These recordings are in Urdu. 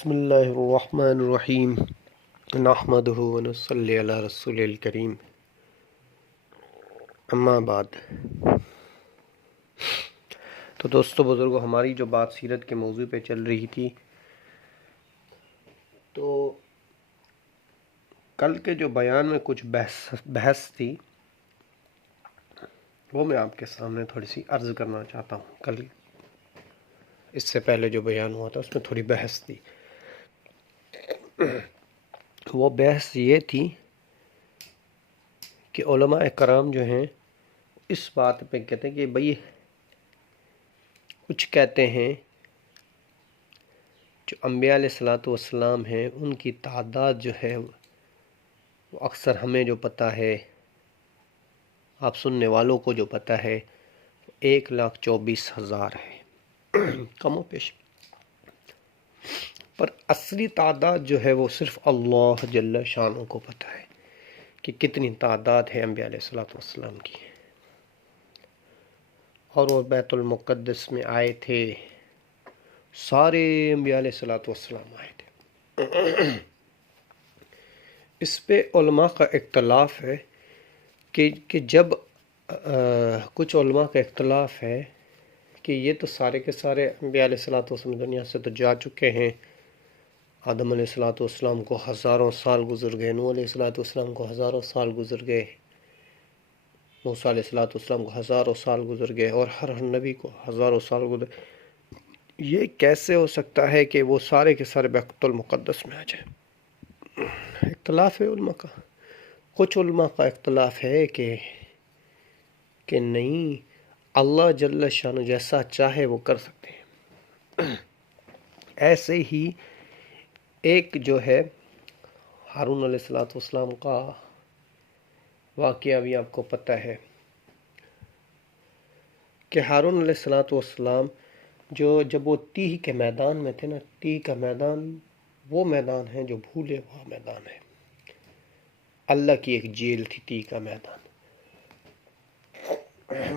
بسم اللہ الرحمن الرحیم نحمدہ ونصلی علی رسول الکریم اما بعد۔ تو دوستو بزرگو، ہماری جو بات سیرت کے موضوع پہ چل رہی تھی، تو کل کے جو بیان میں کچھ بحث تھی وہ میں آپ کے سامنے تھوڑی سی عرض کرنا چاہتا ہوں۔ کل اس سے پہلے جو بیان ہوا تھا اس میں تھوڑی بحث تھی۔ وہ بحث یہ تھی کہ علماء کرام جو ہیں اس بات پہ کہتے ہیں کہ بھئی کچھ کہتے ہیں جو انبیاء علیہ السلام ہیں ان کی تعداد جو ہے وہ اکثر ہمیں جو پتہ ہے، آپ سننے والوں کو جو پتہ ہے، 1,24,000 ہے، کم و بیش۔ پر اصلی تعداد جو ہے وہ صرف اللہ جل شانہ کو پتہ ہے کہ کتنی تعداد ہے انبیاء علیہ السلام کی۔ اور وہ بیت المقدس میں آئے تھے، سارے انبیاء علیہ السلام آئے تھے۔ اس پہ علماء کا اختلاف ہے کہ جب کچھ علماء کا اختلاف ہے کہ یہ تو سارے کے سارے انبیاء علیہ السلام دنیا سے تو جا چکے ہیں۔ آدم علیہ السلام کو ہزاروں سال گزر گئے، نوح علیہ السلام کو ہزاروں سال گزر گئے، موسیٰ علیہ السلام کو ہزاروں سال گزر گئے، اور ہر نبی کو ہزاروں سال گزر۔ یہ کیسے ہو سکتا ہے کہ وہ سارے کے سارے بیت المقدس میں آ جائیں؟ اختلاف ہے علماء کا۔ کچھ علماء کا اختلاف ہے کہ نہیں، اللہ جل شانہ جیسا چاہے وہ کر سکتے ہیں۔ ایسے ہی ایک جو ہے ہارون علیہ السلام کا واقعہ بھی آپ کو پتہ ہے کہ ہارون علیہ السلام جب وہ تیہ کے میدان میں تھے نا، تیہ کا میدان وہ میدان ہے جو بھولے ہوا میدان ہے۔ اللہ کی ایک جیل تھی تیہ کا میدان،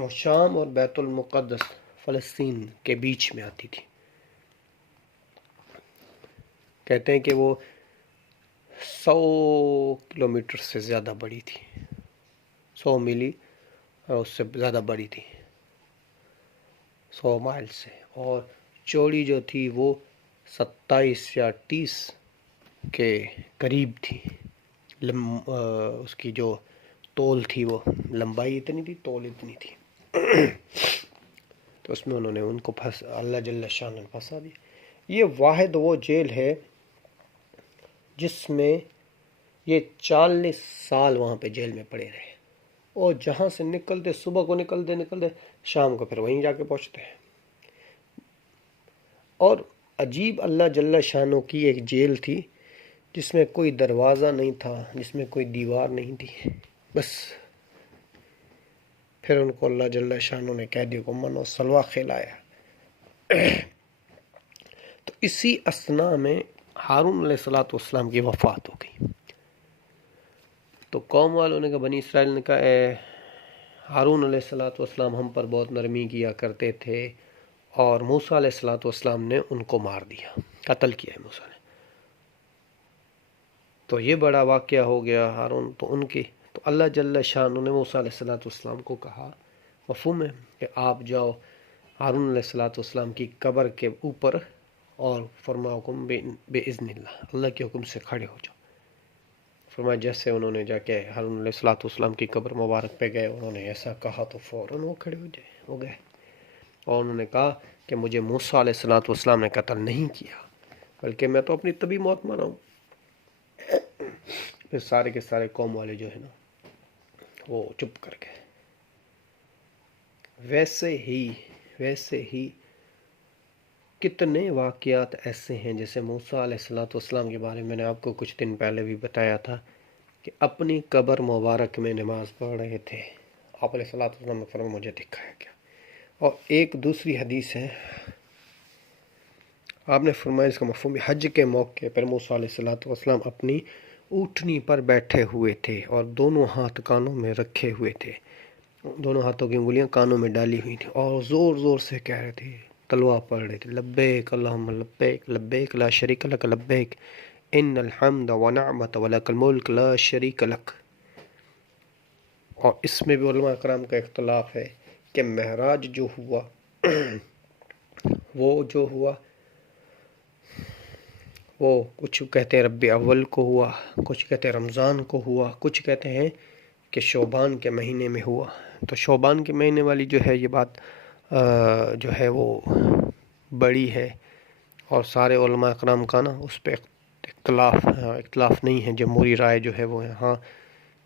وہ شام اور بیت المقدس فلسطین کے بیچ میں آتی تھی۔ کہتے ہیں کہ وہ 100 کلومیٹر سے زیادہ بڑی تھی، 100 میلی اور اس سے زیادہ بڑی تھی، 100 مائل سے، اور چوڑی جو تھی وہ 27 یا 30 کے قریب تھی۔ اس کی جو طول تھی، وہ لمبائی اتنی تھی، طول اتنی تھی۔ تو اس میں انہوں نے ان کو اللہ جل شانہ نے پھنسا دیا۔ یہ واحد وہ جیل ہے جس میں یہ 40 سال وہاں پہ جیل میں پڑے رہے، اور جہاں سے نکلتے، صبح کو نکلتے شام کو پھر وہیں جا کے پہنچتے ہیں۔ اور عجیب اللہ جل شانہ کی ایک جیل تھی جس میں کوئی دروازہ نہیں تھا، جس میں کوئی دیوار نہیں تھی، بس پھر ان کو اللہ جل شانہ نے قیدیوں کو من و سلوہ کھلایا۔ تو اسی اثناء میں ہارون علیہ السلام کی وفات ہو گئی۔ تو قوم والوں نے کہا، بنی اسرائیل نے کہا، اے ہارون علیہ السلام ہم پر بہت نرمی کیا کرتے تھے، اور موسیٰ علیہ السلام نے ان کو مار دیا، قتل کیا ہے موسیٰ نے۔ تو یہ بڑا واقعہ ہو گیا ہارون تو اللہ جل شانہ نے موسیٰ علیہ السلام کو کہا، مفہوم ہے کہ آپ جاؤ ہارون علیہ السلام کی قبر کے اوپر اور فرماؤ حکم باذن اللہ کے حکم سے کھڑے ہو جاؤ۔ فرمایا جیسے انہوں نے جا کے ہارون علیہ السلام کی قبر مبارک پہ گئے، انہوں نے ایسا کہا تو فوراً وہ کھڑے ہو گئے، اور انہوں نے کہا کہ مجھے موسیٰ علیہ السلام نے قتل نہیں کیا، بلکہ میں تو اپنی طبی موت مرا ہوں۔ پھر سارے کے سارے قوم والے جو ہے نا وہ چپ کر گئے۔ ویسے ہی کتنے واقعات ایسے ہیں، جیسے موسیٰ علیہ السلام کے بارے میں نے آپ کو کچھ دن پہلے بھی بتایا تھا کہ اپنی قبر مبارک میں نماز پڑھ رہے تھے، آپ علیہ السلام نے فرمایا مجھے دکھایا گیا۔ اور ایک دوسری حدیث ہے، آپ نے فرمایا اس کا مفہوم حج کے موقع پر موسیٰ علیہ السلام اپنی اونٹنی پر بیٹھے ہوئے تھے اور دونوں ہاتھ کانوں میں رکھے ہوئے تھے، دونوں ہاتھوں کی انگلیاں کانوں میں ڈالی ہوئی تھیں، اور زور زور سے کہہ رہے تھے تلوہ پڑھ رہے تھے، لبیک اللہم لبیک لبیک لا شریک لک لبیک ان الحمد ونعمت ولک الملک لا شریک لک۔ اور اس میں بھی علماء کرام کا اختلاف ہے کہ معراج جو ہوا وہ کچھ کہتے ہیں ربیع اول کو ہوا، کچھ کہتے ہیں رمضان کو ہوا، کچھ کہتے ہیں کہ شعبان کے مہینے میں ہوا۔ تو شعبان کے مہینے والی جو ہے یہ بات جو ہے وہ بڑی ہے، اور سارے علماء اکرام کا نا اس پہ اختلاف نہیں ہے۔ جمہوری رائے جو ہے وہ ہے ہاں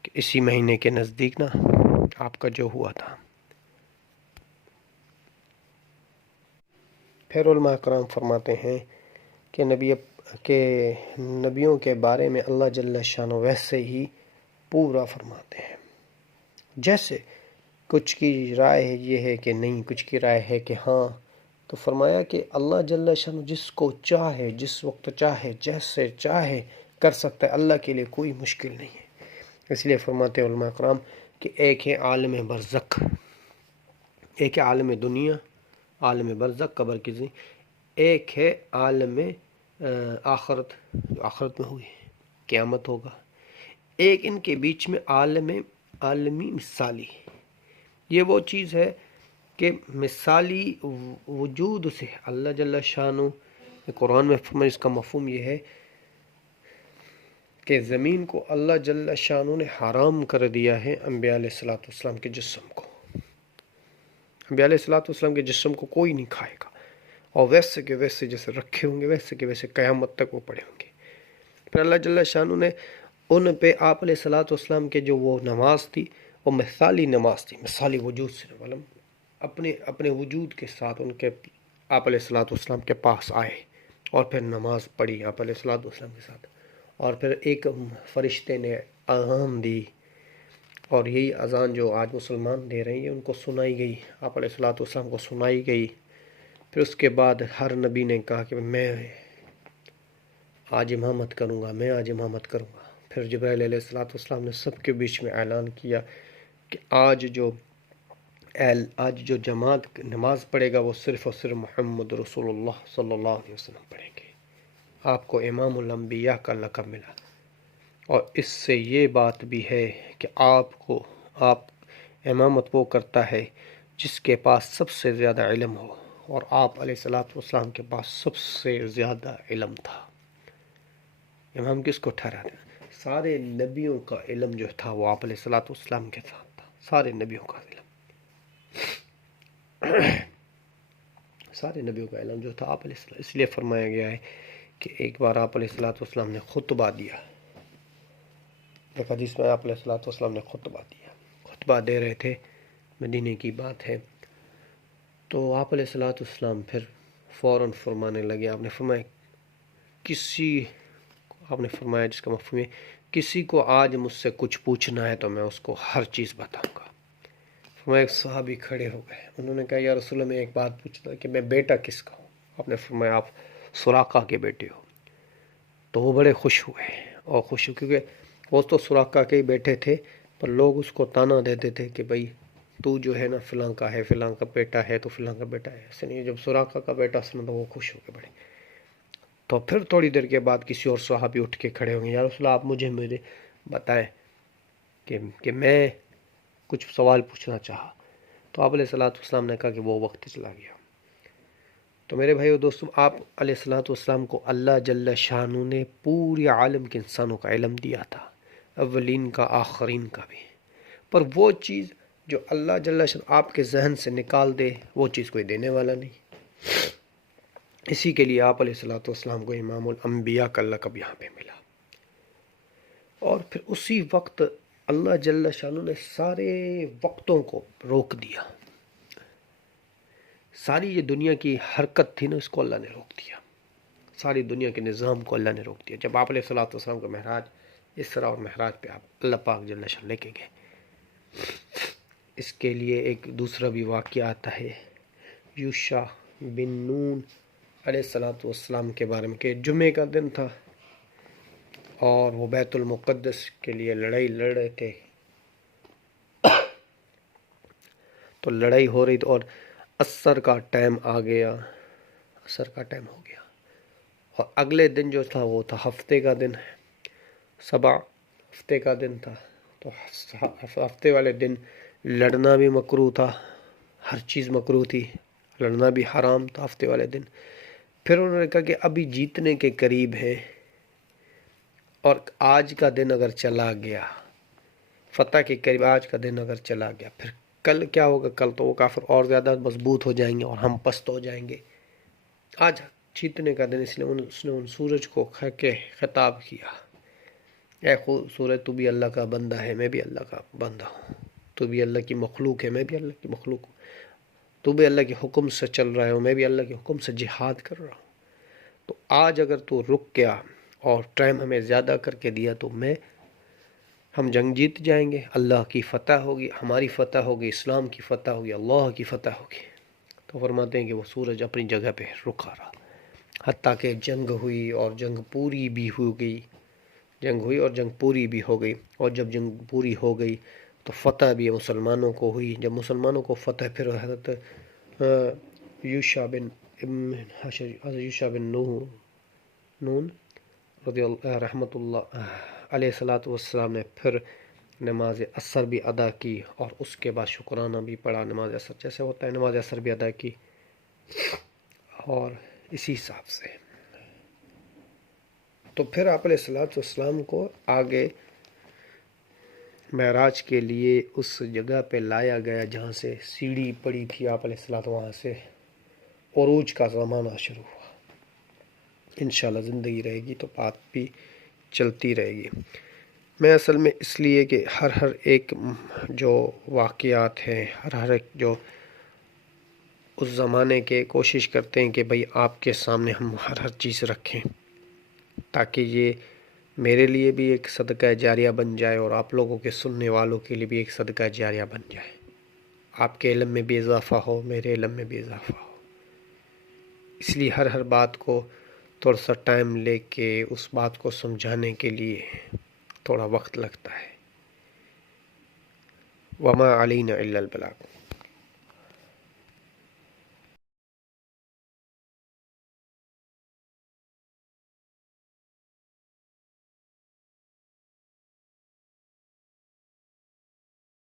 کہ اسی مہینے کے نزدیک نا آپ کا جو ہوا تھا۔ پھر علماء اکرام فرماتے ہیں کہ نبیوں کے بارے میں اللہ جل شانہ ویسے ہی پورا فرماتے ہیں، جیسے کچھ کی رائے یہ ہے کہ نہیں، کچھ کی رائے ہے کہ ہاں، تو فرمایا کہ اللہ جل شانہ جس کو چاہے، جس وقت چاہے، جیسے چاہے کر سکتا ہے، اللہ کے لیے کوئی مشکل نہیں ہے۔ اس لیے فرماتے ہیں علماء اکرام کہ ایک ہے عالم برزخ، ایک ہے عالم دنیا، عالم برزخ قبر کی زندگی، ایک ہے عالم آخرت جو آخرت میں ہوئی قیامت ہوگا، ایک ان کے بیچ میں عالمی مثالی۔ یہ وہ چیز ہے کہ مثالی وجود سے اللہ جل شانہ قرآن میں فرمایا، اس کا مفہوم یہ ہے کہ زمین کو اللہ جل شانہ نے حرام کر دیا ہے انبیاء علیہ الصلوۃ والسلام کے جسم کو۔ انبیاء علیہ الصلوۃ والسلام کے جسم کو کوئی نہیں کھائے گا، اور ویسے کے ویسے جیسے رکھے ہوں گے ویسے کے ویسے قیامت تک وہ پڑے ہوں گے۔ پھر اللہ جل شانہ نے ان پہ آپ علیہ الصلوۃ والسلام کے جو وہ نماز تھی وہ مثالی نماز تھی، مثالی وجود سے مطلب اپنے وجود کے ساتھ ان کے آپ علیہ الصلوۃ والسلام کے پاس آئے اور پھر نماز پڑھی آپ علیہ الصلوۃ والسلام کے ساتھ، اور پھر ایک فرشتے نے اذان دی، اور یہی اذان جو آج مسلمان دے رہے ہیں ان کو سنائی گئی، آپ علیہ الصلوۃ والسلام کو سنائی گئی۔ پھر اس کے بعد ہر نبی نے کہا کہ میں آج امامت کروں گا، میں آج امامت کروں گا۔ پھر جبرائیل علیہ الصلوۃ والسلام نے سب کے بیچ میں اعلان کیا کہ آج جو جماعت نماز پڑھے گا وہ صرف اور صرف محمد رسول اللہ صلی اللہ علیہ وسلم پڑھیں گے۔ آپ کو امام الانبیاء کا لقب ملا، اور اس سے یہ بات بھی ہے کہ آپ امامت وہ کرتا ہے جس کے پاس سب سے زیادہ علم ہو، اور آپ علیہ الصلوۃ والسلام کے پاس سب سے زیادہ علم تھا۔ امام کس کو ٹھہراتے ہیں؟ سارے نبیوں کا علم جو تھا وہ آپ علیہ الصلوۃ والسلام کے ساتھ تھا، سارے نبیوں کا علم، سارے نبیوں کا علم جو تھا آپ علیہ السلام۔ اس لیے فرمایا گیا ہے کہ ایک بار آپ علیہ الصلوۃ والسلام نے خطبہ دیا، ایک حدیث میں آپ علیہ الصلوۃ والسلام نے خطبہ دے رہے تھے، مدینے کی بات ہے، تو آپ علیہ الصلوۃ والسلام پھر فوراً فرمانے لگے، آپ نے فرمایا جس کا مفہوم ہے کسی کو آج مجھ سے کچھ پوچھنا ہے تو میں اس کو ہر چیز بتاؤں گا۔ فرمایا ایک صحابی کھڑے ہو گئے، انہوں نے کہا یا رسول اللہ میں ایک بات پوچھتا کہ میں بیٹا کس کا ہوں؟ آپ نے فرمایا آپ سراقہ کے بیٹے ہو۔ تو وہ بڑے خوش ہوئے، کیونکہ وہ تو سراقہ کے ہی بیٹے تھے، پر لوگ اس کو تانا دیتے تھے کہ بھائی تو جو ہے نا فلاں کا ہے، فلاں کا بیٹا ہے، تو فلاں کا بیٹا ہے، ایسے نہیں۔ جب سراقہ کا بیٹا سنا تو وہ خوش ہو گئے بڑے۔ تو پھر تھوڑی دیر کے بعد کسی اور صحابی اٹھ کے کھڑے ہوں گے، یا رسول اللہ آپ مجھے بتائیں کہ میں کچھ سوال پوچھنا چاہا، تو آپ علیہ الصلوۃ والسلام نے کہا کہ وہ وقت چلا گیا۔ تو میرے بھائیو دوستو، آپ علیہ الصلوۃ والسلام کو اللہ جل شانہ نے پوری عالم کے انسانوں کا علم دیا تھا، اولین کا آخرین کا بھی، پر وہ چیز جو اللہ جل شانہ آپ کے ذہن سے نکال دے وہ چیز کوئی دینے والا نہیں۔ اسی کے لیے آپ علیہ الصلوۃ والسلام کو امام الانبیاء کا لقب یہاں پہ ملا۔ اور پھر اسی وقت اللہ جل شانہ نے سارے وقتوں کو روک دیا، ساری یہ دنیا کی حرکت تھی نا اس کو اللہ نے روک دیا، ساری دنیا کے نظام کو اللہ نے روک دیا۔ جب آپ علیہ الصلوۃ والسلام کو معراج، اسراء اور معراج پہ آپ اللہ پاک جل شانہ لے کے گئے، اس کے لیے ایک دوسرا بھی واقعہ آتا ہے یوشع بن نون علیہ الصلوۃ والسلام کے بارے میں، کہ جمعے کا دن تھا اور وہ بیت المقدس کے لیے لڑائی لڑ رہے تھے، تو لڑائی ہو رہی تھی اور عصر کا ٹائم آ گیا، عصر کا ٹائم ہو گیا، اور اگلے دن جو تھا وہ تھا ہفتے کا دن ہے، سبع ہفتے کا دن تھا، تو ہفتے والے دن لڑنا بھی مکروہ تھا، ہر چیز مکروہ تھی، لڑنا بھی حرام تھا ہفتے والے دن۔ پھر انہوں نے کہا کہ ابھی جیتنے کے قریب ہے، اور آج کا دن اگر چلا گیا، فتح کے قریب آج کا دن اگر چلا گیا، پھر کل کیا ہوگا؟ کل تو وہ کافر اور زیادہ مضبوط ہو جائیں گے اور ہم پست ہو جائیں گے۔ آج جیتنے کا دن، اس لیے اس نے ان سورج کو خطاب کیا، اے سورج تو بھی اللہ کا بندہ ہے، میں بھی اللہ کا بندہ ہوں، تو بھی اللہ کی مخلوق ہے، میں بھی اللہ کی مخلوق ہوں، تو بھی اللہ کے حکم سے چل رہا ہوں، میں بھی اللہ کے حکم سے جہاد کر رہا ہوں۔ تو آج اگر تو رک گیا اور ٹائم ہمیں زیادہ کر کے دیا تو ہم جنگ جیت جائیں گے، اللہ کی فتح ہوگی، ہماری فتح ہوگی، اسلام کی فتح ہوگی، اللہ کی فتح ہوگی۔ تو فرماتے ہیں کہ وہ سورج اپنی جگہ پہ رکا رہا، حتیٰ کہ جنگ ہوئی اور جنگ پوری بھی ہو گئی، جنگ ہوئی اور جنگ پوری بھی ہو گئی، اور جب جنگ پوری ہو گئی تو فتح بھی مسلمانوں کو ہوئی۔ جب مسلمانوں کو فتح، پھر حضرت یوشع بن نون رضی اللہ رحمۃ اللہ علیہ الصلوۃ والسلام نے پھر نماز عصر بھی ادا کی، اور اس کے بعد شکرانہ بھی پڑھا، نماز عصر جیسے ہوتا ہے نماز عصر بھی ادا کی، اور اسی حساب سے تو پھر آپ علیہ الصلوۃ والسلام کو آگے معراج کے لیے اس جگہ پہ لایا گیا جہاں سے سیڑھی پڑی تھی آپ علیہ الصلوۃ، وہاں سے عروج کا زمانہ شروع ہوا۔ انشاءاللہ زندگی رہے گی تو بات بھی چلتی رہے گی۔ میں اصل میں اس لیے کہ ہر ایک جو واقعات ہیں، ہر ایک جو اس زمانے کے کوشش کرتے ہیں کہ بھئی آپ کے سامنے ہم ہر چیز رکھیں، تاکہ یہ میرے لیے بھی ایک صدقہ جاریہ بن جائے، اور آپ لوگوں کے سننے والوں کے لیے بھی ایک صدقہ جاریہ بن جائے، آپ کے علم میں بھی اضافہ ہو، میرے علم میں بھی اضافہ ہو۔ اس لیے ہر بات کو تھوڑا سا ٹائم لے کے اس بات کو سمجھانے کے لیے تھوڑا وقت لگتا ہے۔ وما علینا الا البلاغ۔